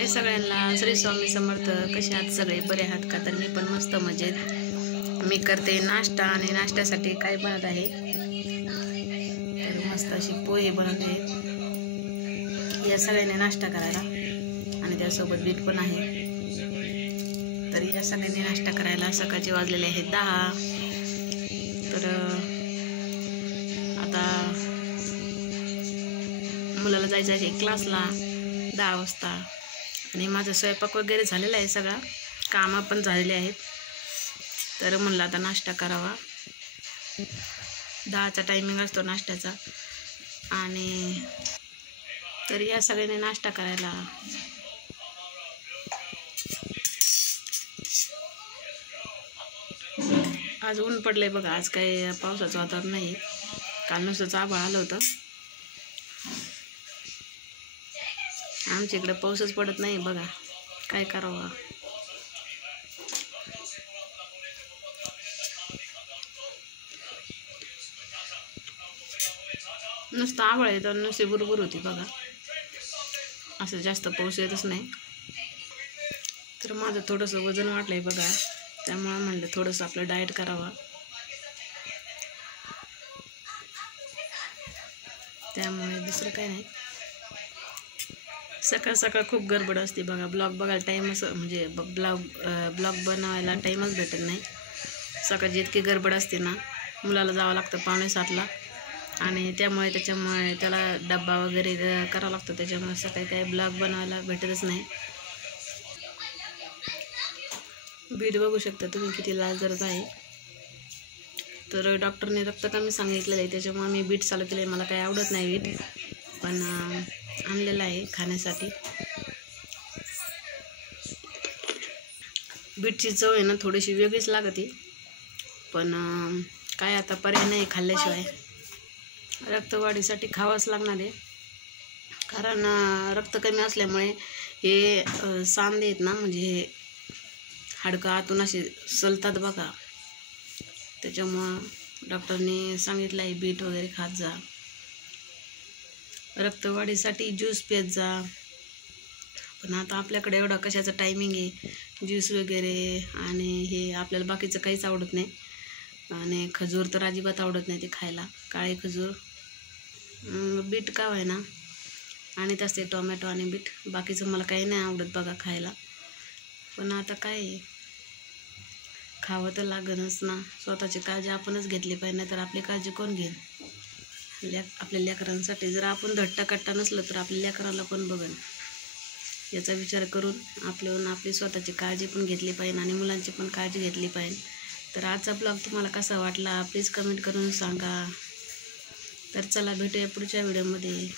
हाय सगळ्यांना, श्री स्वामी समर्थ. कसे आहात सगळे? बरे आहात का? तर मी पण मस्त मजेत. मी करते नाश्ता आणि नाश्त्यासाठी काय बनत आहे तर मस्त अशी पोहे बनवते या सगळ्यांनी नाश्ता करायला, आणि त्यासोबत बीट पण आहे. तर या सगळ्यांनी नाश्ता करायला सकाळचे वाजलेले आहेत 10. तर आता मुलाला जायचं आहे क्लासला 10 वाजता, आणि माझा स्वयंपाक वगैरे झालेला आहे, सगळा कामं पण झालेले आहेत. तर म्हणलं आता नाश्ता करावा. 10चा टायमिंग असतो नाश्त्याचा. आणि तर या सगळ्यांनी नाश्ता करायला. आज ऊन पडलंय बघा. आज काही पावसाचं वातावरण नाही, काल नुसतंच आभाळ आलं होतं. आमच्या इकडे पाऊसच पडत नाही बघा, काय करावं. नुसतं आभाळ येतं, नुसती बुरबुर होती बघा. असं जास्त पाऊस येतच नाही. तर माझं थोडंसं वजन वाढलंय बघा, त्यामुळे म्हणलं थोडंसं आपलं डाएट करावं. त्यामुळे दुसरं काय नाही. सकाळ सकाळ खूप गडबड असते बघा. ब्लॉग बघायला टाईमच, म्हणजे ब्लॉग बनवायला टाईमच भेटत नाही. सकाळची इतकी गडबड असते ना, मुलाला जावं लागतं 6:45ला, आणि त्यामुळे त्याला डब्बा वगैरे करावा लागतो. त्याच्यामुळे सकाळी काही ब्लॉग बनवायला भेटतच नाही. बीट बघू शकता तुम्ही किती लाल जरत आहे. तर डॉक्टरने रक्त कमी सांगितलेलं आहे, त्याच्यामुळे मी बीट चालू केलं आहे. मला काही आवडत नाही बीट, पण आणलेलं आहे खाण्यासाठी. बीटची चव आहे ना थोडीशी वेगळीच लागते, पण काय आता पर्याय नाही खाल्ल्याशिवाय. रक्तवाढीसाठी खावंच लागणार आहे, कारण रक्त कमी असल्यामुळे हे सांधे आहेत ना, म्हणजे हे हाडकं आतून असे सलतात बघा. त्याच्यामुळं डॉक्टरने सांगितलं आहे बीट वगैरे खात जा. रक्तवाढीसाठी ज्यूस पित जा. पण आता आपल्याकडे एवढा कशाचा टायमिंग आहे ज्यूस वगैरे, आणि हे आपल्याला बाकीचं काहीच आवडत नाही. आणि खजूर तर अजिबात आवडत नाही ते खायला, काळे खजूर. बीट का आहे ना, आणि असते टोमॅटो आणि बीट. बाकीचं मला काही नाही आवडत बघा खायला, पण आता काय खावं तर लागणच ना. स्वतःची काळजी आपणच घेतली पाहिजे, नाही तर आपली काळजी कोण घेईल? आपल्या लेकरांसाठी जर आपण धट्टा नसलं तर आपल्या लेकराला कोण बघन? याचा विचार करून आपली स्वतःची काळजी पण घेतली पाहिजे, आणि मुलांची पण काळजी घेतली पाहिजे. तर आजचा ब्लॉग तुम्हाला कसा वाटला प्लीज कमेंट करून सांगा. तर चला भेटूया पुढच्या व्हिडिओमध्ये.